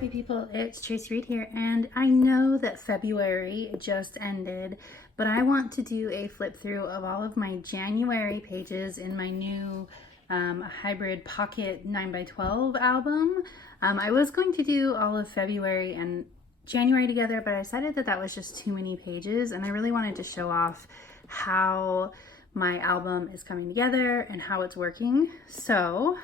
happy people, it's Tracy Reed here, and I know that February just ended, but I want to do a flip through of all of my January pages in my new hybrid pocket 9x12 album. I was going to do all of February and January together, but I decided that that was just too many pages, and I really wanted to show off how my album is coming together and how it's working. So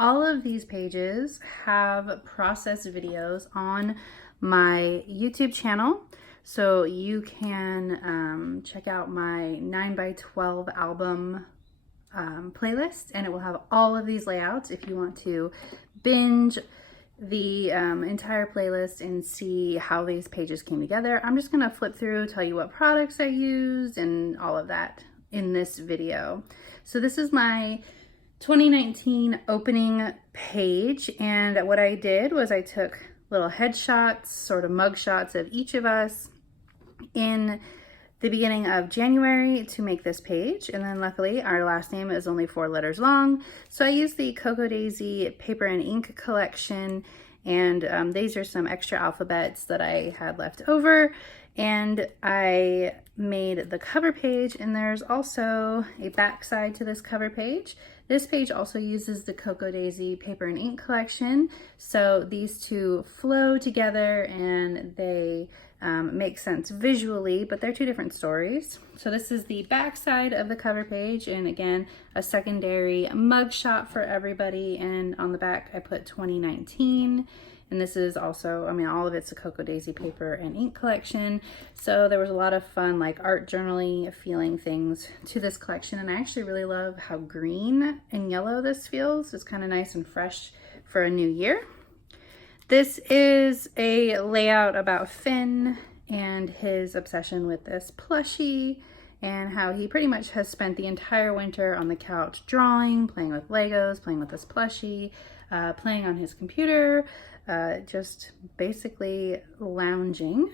all of these pages have process videos on my YouTube channel, so you can check out my 9x12 album playlist, and it will have all of these layouts if you want to binge the entire playlist and see how these pages came together. I'm just gonna flip through, tell you what products I used and all of that in this video. So this is my 2019 opening page, and what I did was I took little headshots, sort of mug shots of each of us in the beginning of January to make this page, and then luckily our last name is only 4 letters long, so I used the Cocoa Daisy paper and ink collection, and these are some extra alphabets that I had left over, and I made the cover page, and there's also a back side to this cover page. This page also uses the Cocoa Daisy paper and ink collection, so these two flow together and they make sense visually, but they're two different stories. So this is the back side of the cover page, and again, a secondary mug shot for everybody, and on the back I put 2019. And this is also, I mean, all of it's a Cocoa Daisy paper and ink collection. So there was a lot of fun, like art journaling, feeling things to this collection. And I actually really love how green and yellow this feels. It's kind of nice and fresh for a new year. This is a layout about Finn and his obsession with this plushie, and how he pretty much has spent the entire winter on the couch drawing, playing with Legos, playing with this plushie, playing on his computer, just basically lounging.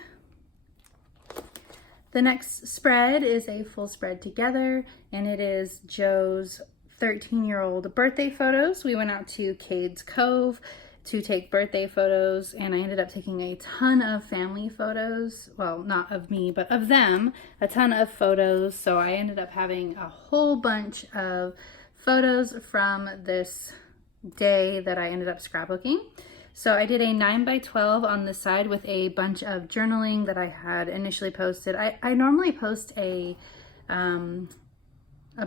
The next spread is a full spread together, and it is Joe's 13-year-old birthday photos. We went out to Cades Cove to take birthday photos, and I ended up taking a ton of family photos. Well, not of me, but of them, a ton of photos. So I ended up having a whole bunch of photos from this day that I ended up scrapbooking. So I did a 9x12 on the side with a bunch of journaling that I had initially posted. I normally post a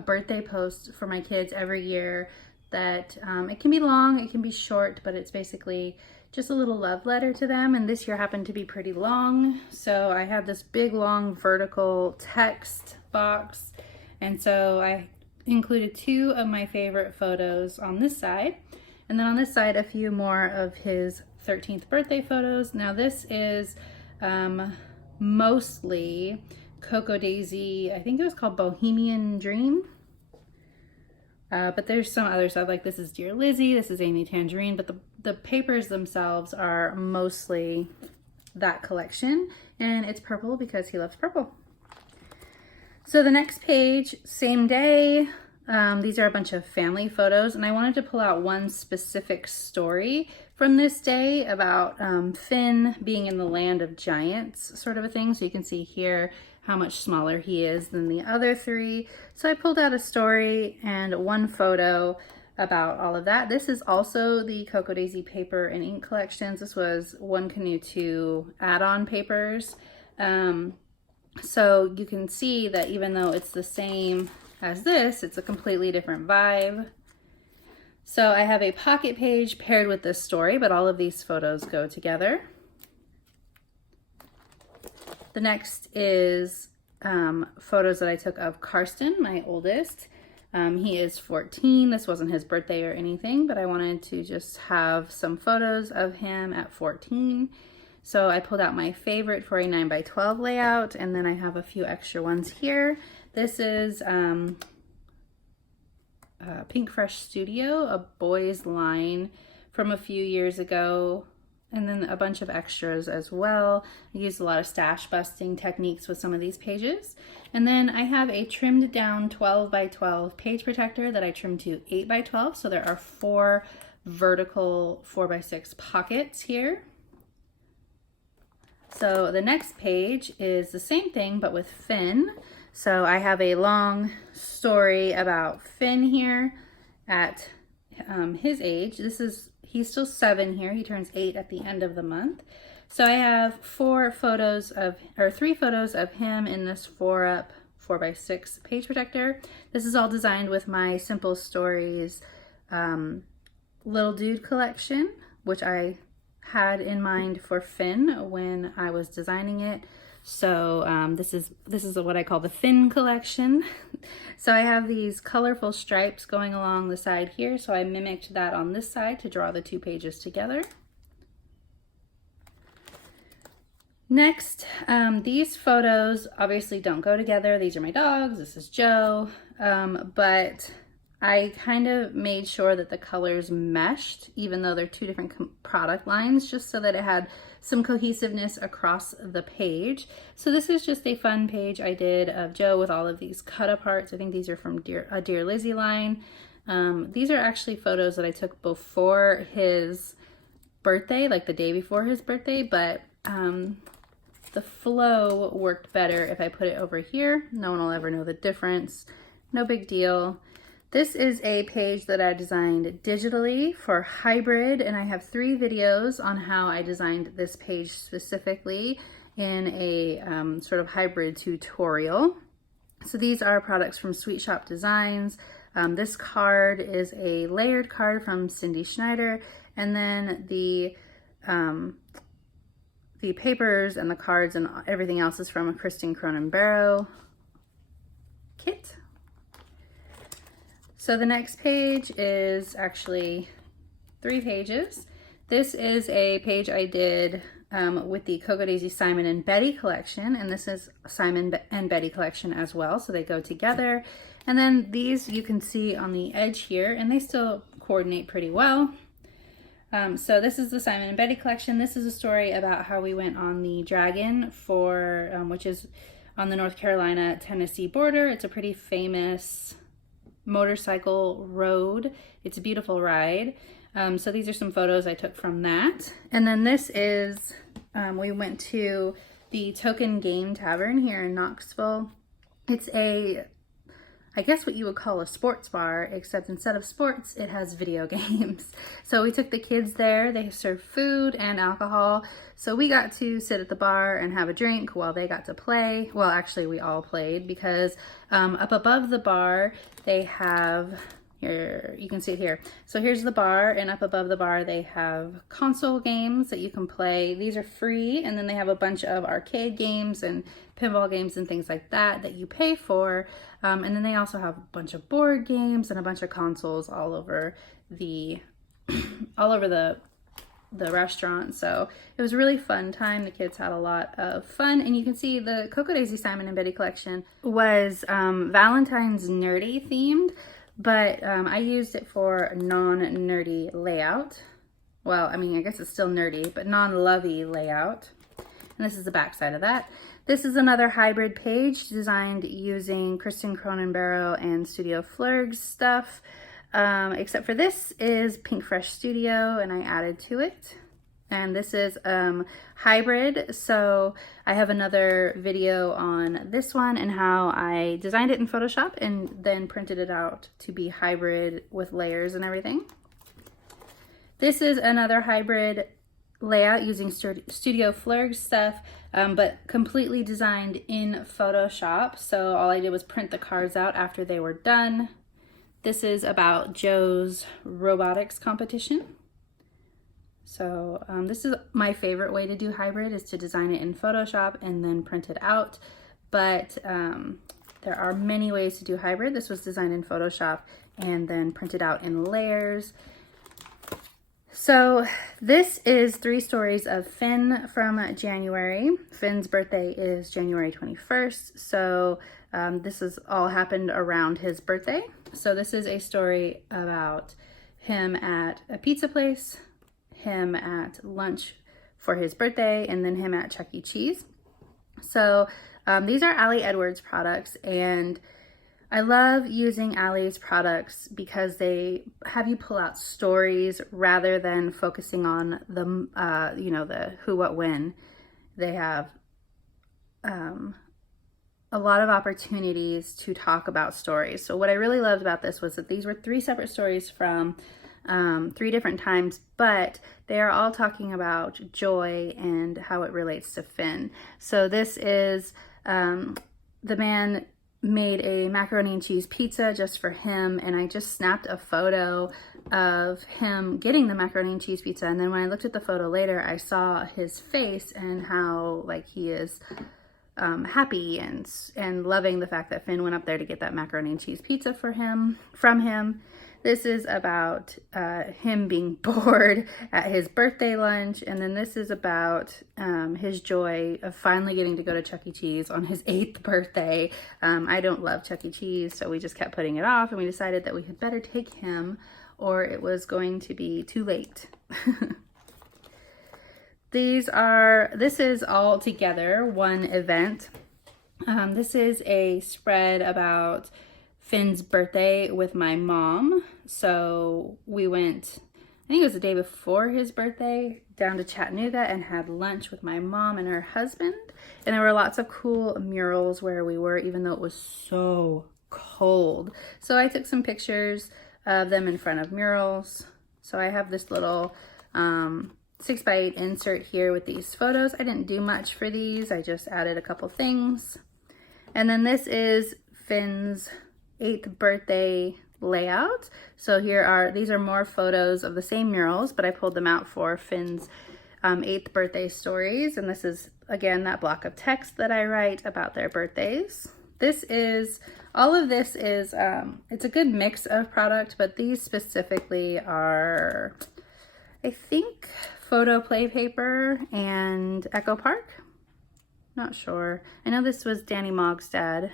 birthday post for my kids every year that it can be long, it can be short, but it's basically just a little love letter to them. And this year happened to be pretty long. So I had this big long vertical text box. And so I included 2 of my favorite photos on this side. And then on this side, a few more of his 13th birthday photos. Now this is mostly Cocoa Daisy, I think it was called Bohemian Dream. But there's some other stuff, like this is Dear Lizzie, this is Amy Tangerine, but the papers themselves are mostly that collection. And it's purple because he loves purple. So the next page, same day. These are a bunch of family photos, and I wanted to pull out one specific story from this day about Finn being in the land of giants, sort of a thing. So you can see here how much smaller he is than the other 3. So I pulled out a story and one photo about all of that. This is also the Cocoa Daisy paper and ink collections. This was One Canoe 2 add-on papers. So you can see that even though it's the same as this, it's a completely different vibe. So I have a pocket page paired with this story, but all of these photos go together. The next is photos that I took of Karsten, my oldest. He is 14. This wasn't his birthday or anything, but I wanted to just have some photos of him at 14. So I pulled out my favorite for a 9x12 layout, and then I have a few extra ones here. This is Pink Fresh Studio, a boys line from a few years ago, and then a bunch of extras as well. I used a lot of stash busting techniques with some of these pages. And then I have a trimmed down 12x12 page protector that I trimmed to 8x12, so there are 4 vertical 4x6 pockets here. So the next page is the same thing, but with Finn. So I have a long story about Finn here at his age. He's still 7 here. He turns 8 at the end of the month. So I have 3 photos of him in this 4-up 4x6 page protector. This is all designed with my Simple Stories Little Dude collection, which I had in mind for Finn when I was designing it. So this is what I call the Finn collection. So I have these colorful stripes going along the side here. So I mimicked that on this side to draw the 2 pages together. Next, these photos obviously don't go together. These are my dogs. This is Joe. But I kind of made sure that the colors meshed, even though they're 2 different product lines, just so that it had some cohesiveness across the page. So this is just a fun page I did of Joe with all of these cut aparts. I think these are from Dear Lizzie line. These are actually photos that I took before his birthday, like the day before his birthday, but the flow worked better if I put it over here. No one will ever know the difference. No big deal. This is a page that I designed digitally for hybrid, and I have 3 videos on how I designed this page specifically in a sort of hybrid tutorial. So these are products from Sweet Shop Designs. This card is a layered card from Cindy Schneider, and then the papers and the cards and everything else is from a Kristen Cronenbarrow kit. So the next page is actually 3 pages. This is a page I did with the Cocoa Daisy Simon and Betty collection, and this is Simon and Betty collection as well, so they go together. And then these you can see on the edge here, and they still coordinate pretty well. So this is the Simon and Betty collection. This is a story about how we went on the Dragon for, which is on the North Carolina-Tennessee border. It's a pretty famous motorcycle road. It's a beautiful ride. So these are some photos I took from that. And then this is, we went to the Token Game Tavern here in Knoxville. It's I guess what you would call a sports bar, except instead of sports, it has video games. So we took the kids there. They serve food and alcohol. So we got to sit at the bar and have a drink while they got to play. Well, actually we all played because up above the bar, they have, here, you can see it here. So here's the bar, and up above the bar, they have console games that you can play. These are free, and then they have a bunch of arcade games and pinball games and things like that that you pay for. And then they also have a bunch of board games and a bunch of consoles all over the restaurant. So it was a really fun time. The kids had a lot of fun, and you can see the Cocoa Daisy Simon and Betty collection was Valentine's nerdy themed, but I used it for non-nerdy layout. Well, I mean, I guess it's still nerdy, but non-lovey layout. And this is the back side of that. This is another hybrid page designed using Kristen Cronenbarrow and Studio Flurg's stuff, except for this is Pink Fresh Studio, and I added to it. And this is hybrid, so I have another video on this one and how I designed it in Photoshop and then printed it out to be hybrid with layers and everything. This is another hybrid layout using Studio Flurg stuff, but completely designed in Photoshop. So all I did was print the cards out after they were done. This is about Joe's robotics competition. So this is my favorite way to do hybrid, is to design it in Photoshop and then print it out. But there are many ways to do hybrid. This was designed in Photoshop and then printed out in layers. So this is 3 stories of Finn from January. Finn's birthday is January 21st. So this has all happened around his birthday. So this is a story about him at a pizza place, him at lunch for his birthday, and then him at Chuck E. Cheese. So these are Allie Edwards products, and I love using Allie's products because they have you pull out stories rather than focusing on the, you know, the who, what, when. They have a lot of opportunities to talk about stories. So what I really loved about this was that these were 3 separate stories from 3 different times, but they are all talking about joy and how it relates to Finn. So this is the man made a macaroni and cheese pizza just for him, and I just snapped a photo of him getting the macaroni and cheese pizza, and then when I looked at the photo later, I saw his face and how like he is happy and loving the fact that Finn went up there to get that macaroni and cheese pizza from him. This is about him being bored at his birthday lunch, and then this is about his joy of finally getting to go to Chuck E. Cheese on his 8th birthday. I don't love Chuck E. Cheese, so we just kept putting it off, and we decided that we had better take him or it was going to be too late. This is all together one event. This is a spread about Finn's birthday with my mom. So we went, I think it was the day before his birthday, down to Chattanooga and had lunch with my mom and her husband. And there were lots of cool murals where we were, even though it was so cold. So I took some pictures of them in front of murals. So I have this little 6x8 insert here with these photos. I didn't do much for these. I just added a couple things. And then this is Finn's 8th birthday layout. So these are more photos of the same murals, but I pulled them out for Finn's 8th birthday stories. And this is, again, that block of text that I write about their birthdays. All of this is, it's a good mix of product, but these specifically are, I think, photo play paper and Echo Park. Not sure. I know this was Danny Mogstad,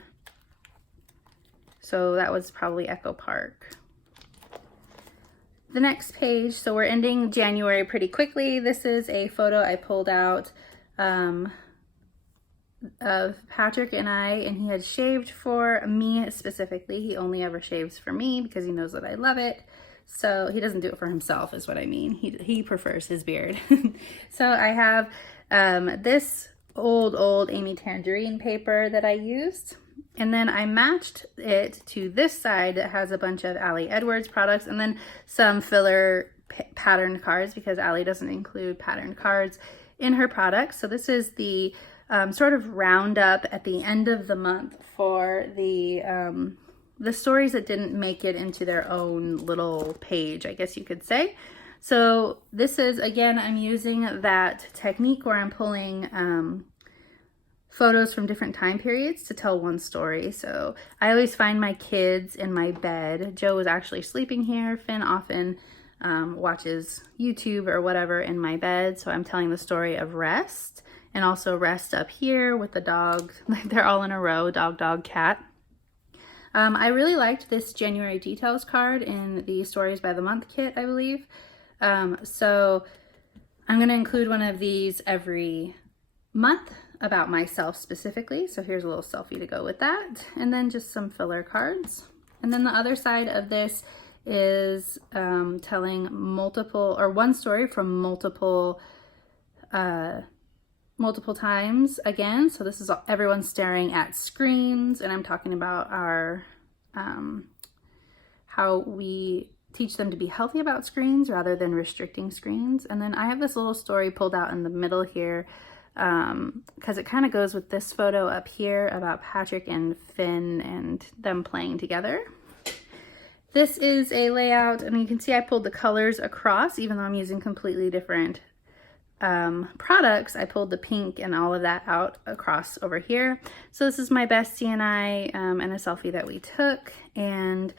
so that was probably Echo Park. The next page, so we're ending January pretty quickly. This is a photo I pulled out of Patrick and I, and he had shaved for me specifically. He only ever shaves for me because he knows that I love it. So he doesn't do it for himself is what I mean. He prefers his beard. So I have this old Amy Tangerine paper that I used. And then I matched it to this side that has a bunch of Allie Edwards products and then some filler patterned cards because Allie doesn't include patterned cards in her products. So this is the sort of roundup at the end of the month for the stories that didn't make it into their own little page, I guess you could say. So this is, again, I'm using that technique where I'm pulling photos from different time periods to tell one story. So I always find my kids in my bed. Joe was actually sleeping here. Finn often watches YouTube or whatever in my bed. So I'm telling the story of rest and also rest up here with the dogs. They're all in a row, dog, dog, cat. I really liked this January details card in the Stories by the Month kit, I believe. So I'm going to include one of these every month about myself specifically. So here's a little selfie to go with that. And then just some filler cards. And then the other side of this is telling one story from multiple times again. So this is everyone staring at screens, and I'm talking about our how we teach them to be healthy about screens rather than restricting screens. And then I have this little story pulled out in the middle here because it kind of goes with this photo up here about Patrick and Finn and them playing together. This is a layout, and you can see I pulled the colors across, even though I'm using completely different products. I pulled the pink and all of that out across over here. So this is my bestie and I and a selfie that we took, and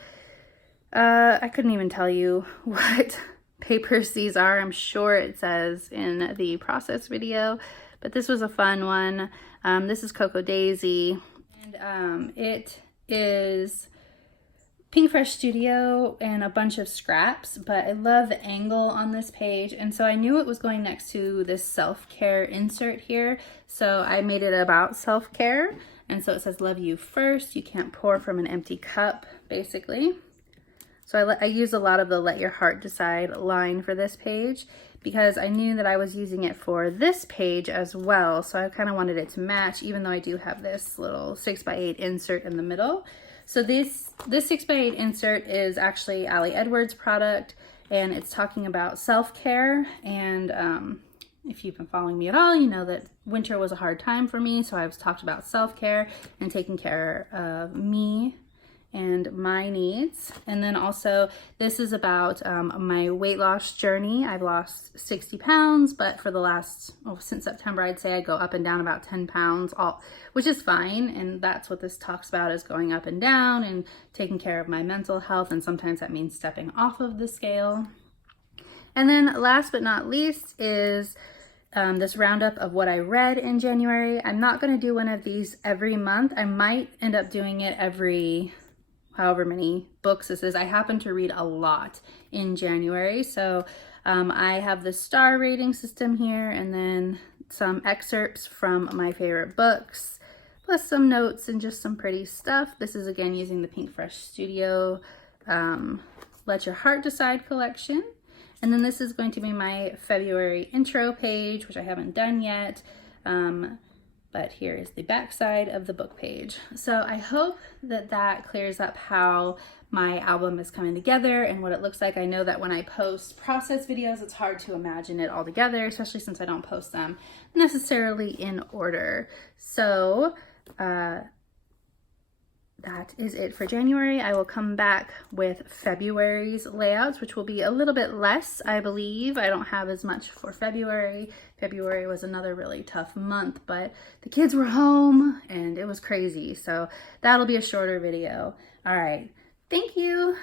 I couldn't even tell you what papers these are. I'm sure it says in the process video, but this was a fun one. This is Cocoa Daisy, and it is Pink Fresh Studio and a bunch of scraps, but I love the angle on this page, and so I knew it was going next to this self-care insert here, so I made it about self-care. And so it says, love you first. You can't pour from an empty cup, basically. So I use a lot of the let your heart decide line for this page because I knew that I was using it for this page as well. So I kind of wanted it to match, even though I do have this little 6x8 insert in the middle. So this 6x8 insert is actually Allie Edwards' product, and it's talking about self-care. And if you've been following me at all, you know that winter was a hard time for me. So I've talked about self-care and taking care of me and my needs. And then also this is about my weight loss journey. I've lost 60 pounds, but for the last, since September, I'd say I go up and down about 10 pounds, which is fine. And that's what this talks about, is going up and down and taking care of my mental health. And sometimes that means stepping off of the scale. And then last but not least is this roundup of what I read in January. I'm not gonna do one of these every month. I might end up doing it every however many books this is. I happen to read a lot in January. So I have the star rating system here, and then some excerpts from my favorite books, plus some notes and just some pretty stuff. This is again using the Pink Fresh Studio Let Your Heart Decide collection. And then this is going to be my February intro page, which I haven't done yet. But here is the back side of the book page. So I hope that that clears up how my album is coming together and what it looks like. I know that when I post process videos, it's hard to imagine it all together, especially since I don't post them necessarily in order. So that is it for January. I will come back with February's layouts, which will be a little bit less, I believe. I don't have as much for February. February was another really tough month, but the kids were home and it was crazy. So that'll be a shorter video. All right. Thank you.